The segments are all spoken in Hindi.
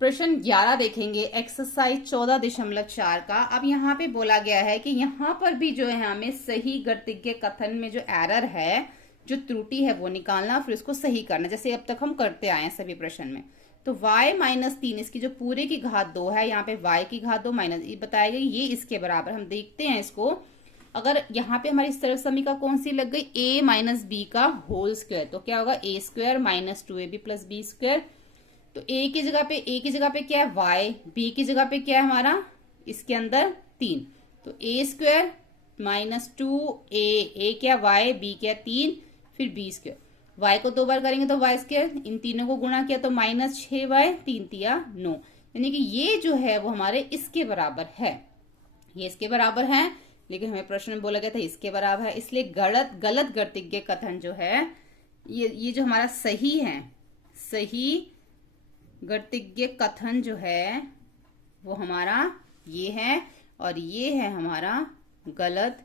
प्रश्न 11 देखेंगे, एक्सरसाइज 14.4 का। अब यहाँ पे बोला गया है कि यहाँ पर भी जो है हमें सही गणितीय कथन में जो एरर है, जो त्रुटि है वो निकालना, फिर उसको सही करना, जैसे अब तक हम करते आए हैं सभी प्रश्न में। तो y-3 इसकी जो पूरे की घात 2 है, यहाँ पे y की घात 2 माइनस ये बताया गया, ये इसके बराबर। हम देखते हैं इसको, अगर यहाँ पे हमारी सरल समीकरण कौन सी लग गई, a माइनस बी का होल स्क्वायर, तो क्या होगा a square minus 2ab plus B square. तो a की जगह पे क्या है y, b की जगह पे क्या है हमारा इसके अंदर 3, तो a स्क्वायर माइनस 2a क्या y, b क्या 3, फिर b स्क्वायर, y को 2 बार करेंगे तो y स्क्वायर, इन तीनों को गुणा किया तो माइनस 6y, 3 तिया 9, यानी कि ये जो है वो हमारे इसके बराबर है, ये इसके बराबर है। लेकिन हमें प्रश्न में बोला गया था इसके बराबर है, इसलिए गलत गणितीय कथन जो है ये जो हमारा सही है, सही गणितीय कथन जो है वो हमारा ये है, और ये है हमारा गलत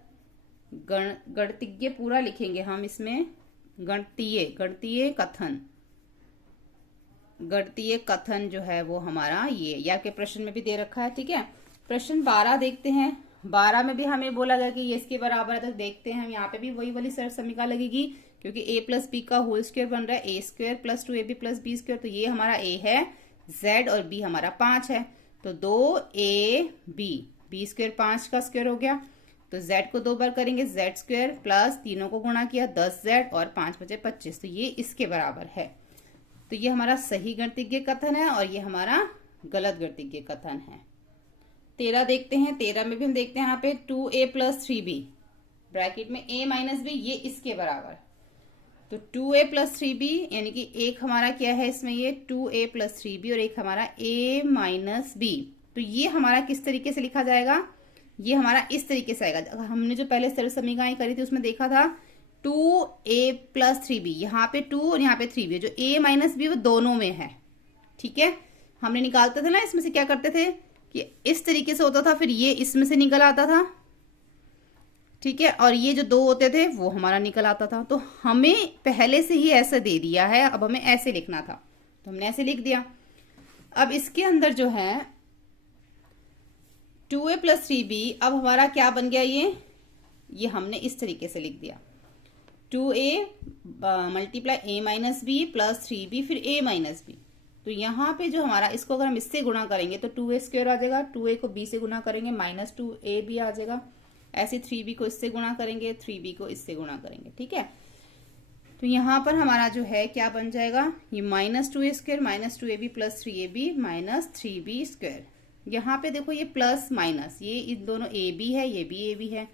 गणितीय, पूरा लिखेंगे हम इसमें गणितीय कथन जो है वो हमारा ये, या के प्रश्न में भी दे रखा है। ठीक है, प्रश्न 12 देखते हैं। 12 में भी हमें बोला गया कि ये इसके बराबर है, तो देखते हैं हम यहाँ पे भी वही वाली सरल समीकरण लगेगी, क्योंकि a प्लस बी का होल स्क्वायर बन रहा है, a square plus 2ab plus B square, तो ये हमारा a है, z और b हमारा 5 है, तो 2ab, b स्क्वायर 5 का स्क्वायर हो गया, तो z को 2 बार करेंगे z स्क्वायर प्लस तीनों को गुणा किया 10z और 5 बचे 25, तो ये इसके बराबर है। तो ये हमारा सही गणितीय कथन है और ये हमारा गलत गणितीय कथन है। 13 देखते हैं। 13 में भी हम देखते हैं यहाँ पे 2a प्लस 3b ब्रैकेट में a माइनस बी, ये इसके बराबर, तो 2a प्लस 3b यानी कि एक हमारा क्या है इसमें, ये 2a प्लस 3b और एक हमारा a माइनस बी। तो ये हमारा किस तरीके से लिखा जाएगा, ये हमारा इस तरीके से आएगा। हमने जो पहले सरल समीकरण करी थी उसमें देखा था 2a प्लस 3b, यहाँ पे 2 और यहाँ पे 3b, जो a माइनस बी वो दोनों में है। ठीक है, हमने निकालते थे ना, इसमें से क्या करते थे कि इस तरीके से होता था, फिर ये इसमें से निकल आता था। ठीक है, और ये जो 2 होते थे वो हमारा निकल आता था। तो हमें पहले से ही ऐसा दे दिया है, अब हमें ऐसे लिखना था, तो हमने ऐसे लिख दिया। अब इसके अंदर जो है 2a प्लस 3b, अब हमारा क्या बन गया, ये हमने इस तरीके से लिख दिया, 2a multiply a minus B plus 3b फिर a माइनस बी। तो यहाँ पे जो हमारा, इसको अगर हम इससे गुणा करेंगे तो 2a स्क्वायर आ जाएगा, 2a को b से गुणा करेंगे माइनस 2ab आ जाएगा, ऐसे 3b को इससे गुणा करेंगे, 3b को इससे गुणा करेंगे। ठीक है, तो यहाँ पर हमारा जो है क्या बन जाएगा, ये minus 2a square minus 2ab plus 3ab minus 3b square. यहाँ पे देखो ये प्लस माइनस, ये इन दोनों ab है, ये भी ab है,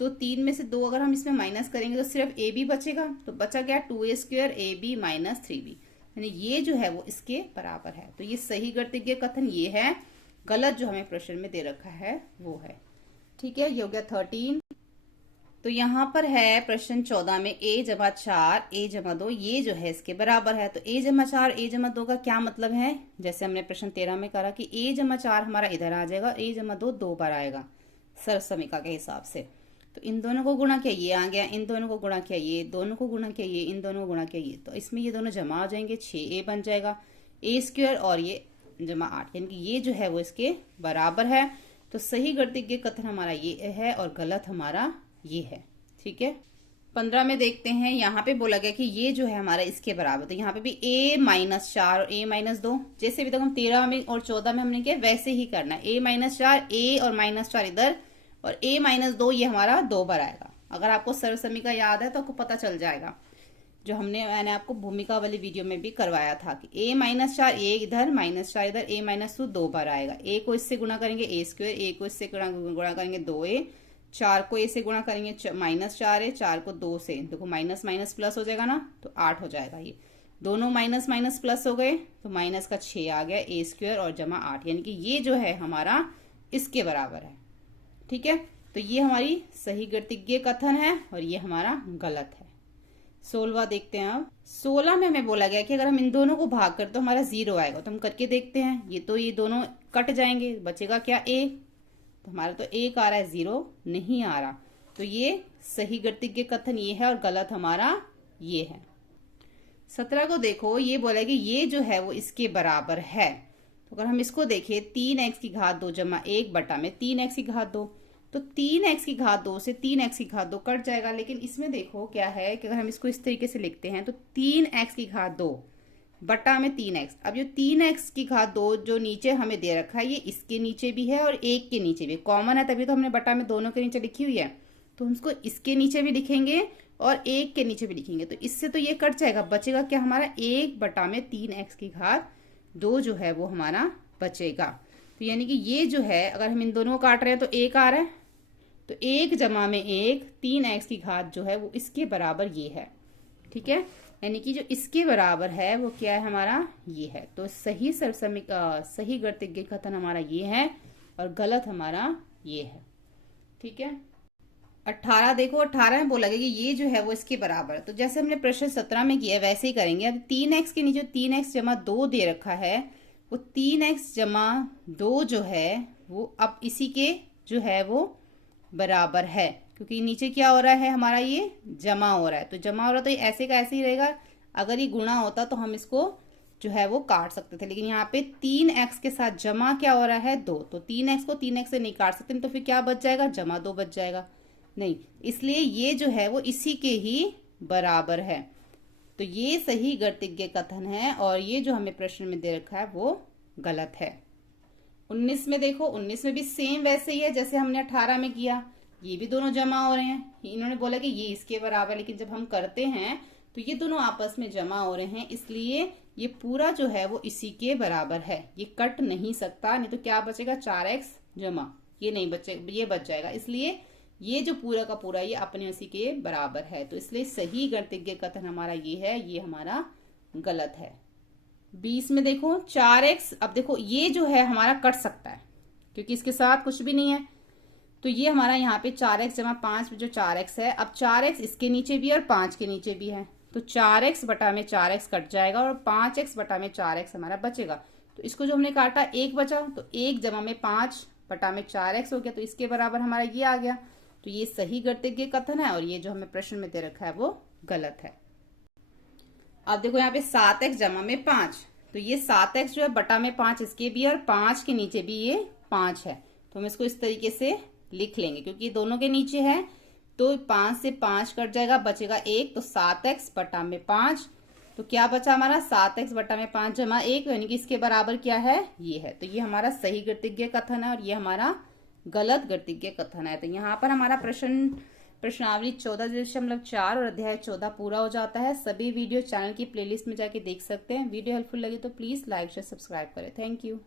तो 3 में से 2 अगर हम इसमें माइनस करेंगे तो सिर्फ ab बचेगा, तो बचा गया 2a square ab minus 3b, यानी ये जो है वो इसके बराबर है। तो ये सही गणितीय कथन ये है, गलत जो हमें प्रश्न में दे रखा है वो है। ठीक है, ये हो गया 13। तो यहाँ पर है प्रश्न 14 में a जमा 4 a जमा 2, ये जो है इसके बराबर है। तो a जमा 4 a जमा 2 का क्या मतलब है, जैसे हमने प्रश्न 13 में करा कि a जमा 4 हमारा इधर आ जाएगा, a जमा 2 2 बार आएगा सरल समीकरण के हिसाब से। तो इन दोनों को गुणा किया ये आ गया, इन दोनों को गुणा किया ये, दोनों को गुणा किया ये, इन दोनों को गुणा किया ये, तो इसमें ये दोनों जमा आ जाएंगे, 6a बन जाएगा, a स्क्वायर और ये जमा 8, यानी कि ये जो है वो इसके बराबर है। तो सही गणितीय कथन हमारा ये है और गलत हमारा ये है। ठीक है, 15 में देखते हैं। यहाँ पे बोला गया कि ये जो है हमारा इसके बराबर, तो यहाँ पे भी a माइनस 4 और a माइनस 2, जैसे भी तक हम 13 में और 14 में हमने किया वैसे ही करना है, a माइनस 4 a और माइनस 4 इधर, और a माइनस 2 ये हमारा 2 बार आएगा। अगर आपको सरल समीकरण याद है तो आपको पता चल जाएगा, जो मैंने आपको भूमिका वाली वीडियो में भी करवाया था कि a माइनस 4 a इधर माइनस 4 इधर, a माइनस 2 2 बार आएगा। a को इससे गुणा करेंगे a स्क्वायर, a को इससे गुणा करेंगे 2a, 4 को a से गुणा करेंगे माइनस 4 है, 4 को 2 से, देखो माइनस माइनस प्लस हो जाएगा ना, तो 8 हो जाएगा। ये दोनों माइनस माइनस प्लस हो गए, तो माइनस का 6 आ गया, a स्क्वायर और जमा 8, यानी कि ये जो है हमारा इसके बराबर है। ठीक है, तो ये हमारी सही गणितीय कथन है और ये हमारा गलत है। 16वां देखते हैं। अब 16 में हमें बोला गया कि अगर हम इन दोनों को भाग कर तो हमारा 0 आएगा, तो हम करके देखते हैं। ये दोनों कट जाएंगे, बचेगा क्या a, तो हमारा तो 1 आ रहा है, 0 नहीं आ रहा, तो ये सही गणितीय कथन ये है और गलत हमारा ये है। 17 को देखो, ये बोला कि ये जो है वो इसके बराबर है, तो अगर हम इसको देखें 3x की घात 2 जमा 1 बटा में 3x की घात 2, तो 3x की घात 2 से 3x की घात 2 कट जाएगा। लेकिन इसमें देखो क्या है कि अगर हम इसको इस तरीके से लिखते हैं तो 3x की घात 2 बटा में 3x। अब जो 3x की घात 2 जो नीचे हमें दे रखा है ये इसके नीचे भी है और एक के नीचे भी कॉमन है, तभी तो हमने बटा में दोनों के नीचे लिखी हुई है। तो हम इसको इसके नीचे भी लिखेंगे और एक के नीचे भी लिखेंगे, तो इससे तो ये कट जाएगा। बचेगा क्या हमारा 1 बटा में 3x की घात 2 जो है वो हमारा बचेगा। तो यानी कि ये जो है अगर हम इन दोनों को काट रहे हैं तो 1 आ रहा है, तो 1 जमा में 1 3x की घात जो है वो इसके बराबर ये है। ठीक है, यानी कि जो इसके बराबर है वो क्या है हमारा ये है। तो सही सही गणितीय कथन हमारा ये है और गलत हमारा ये है। ठीक है, 18 देखो, 18 में बोला गया कि ये जो है वो इसके बराबर है। तो जैसे हमने प्रश्न 17 में किया वैसे ही करेंगे। अब 3x के नीचे 3x जमा 2 दे रखा है, वो 3x जमा 2 जो है वो अब इसी के जो है वो बराबर है, क्योंकि नीचे क्या हो रहा है हमारा ये जमा हो रहा है। तो जमा हो रहा है तो ये ऐसे का ऐसे ही रहेगा। अगर ये गुणा होता तो हम इसको जो है वो काट सकते थे, लेकिन यहाँ पे 3x के साथ जमा क्या हो रहा है 2, तो 3x को 3x से नहीं काट सकते, तो फिर क्या बच जाएगा जमा 2 बच जाएगा नहीं, इसलिए ये जो है वो इसी के ही बराबर है। तो ये सही गणितीय कथन है और ये जो हमें प्रश्न में दे रखा है वो गलत है। 19 में देखो, 19 में भी सेम वैसे ही है जैसे हमने 18 में किया। ये भी दोनों जमा हो रहे हैं, इन्होंने बोला कि ये इसके बराबर, लेकिन जब हम करते हैं तो ये दोनों आपस में जमा हो रहे हैं, इसलिए ये पूरा जो है वो इसी के बराबर है। ये कट नहीं सकता, नहीं तो क्या बचेगा 4x जमा, ये नहीं बचे, ये बच जाएगा। इसलिए ये जो पूरा का पूरा ये अपने उसी के बराबर है। तो इसलिए सही गणितीय कथन हमारा ये है, ये हमारा गलत है। 20 में देखो 4x, अब देखो ये जो है हमारा कट सकता है क्योंकि इसके साथ कुछ भी नहीं है। तो ये हमारा यहाँ पे 4x जमा 5 जो 4x है, अब 4x इसके नीचे भी है और 5 के नीचे भी है, तो 4x बटा में 4x कट जाएगा और 5x बटा में 4x हमारा बचेगा। तो इसको जो हमने काटा 1 बचा, तो 1 जमा में 5 बटा में 4x हो गया, तो इसके बराबर हमारा ये आ गया। तो ये सही गणितीय कथन है और ये जो हमें प्रश्न में दे रखा है वो गलत है। अब देखो यहाँ पे 7x जमा में 5, तो ये 7x जो है बटा में 5 इसके भी है और 5 के नीचे भी ये 5 है, तो हम इसको इस तरीके से लिख लेंगे क्योंकि ये दोनों के नीचे है। तो 5 से 5 कट जाएगा, बचेगा 1, तो 7x बटा में 5, तो क्या बचा हमारा 7x बटा में 5 जमा 1, यानी कि इसके बराबर क्या है ये है। तो ये हमारा सही गणितीय कथन है और ये हमारा गलत गणितीय कथन है। तो यहाँ पर हमारा प्रश्नावली 14.4 और अध्याय 14 पूरा हो जाता है। सभी वीडियो चैनल की प्लेलिस्ट में जाके देख सकते हैं। वीडियो हेल्पफुल लगे तो प्लीज लाइक शेयर सब्सक्राइब करें। Thank you.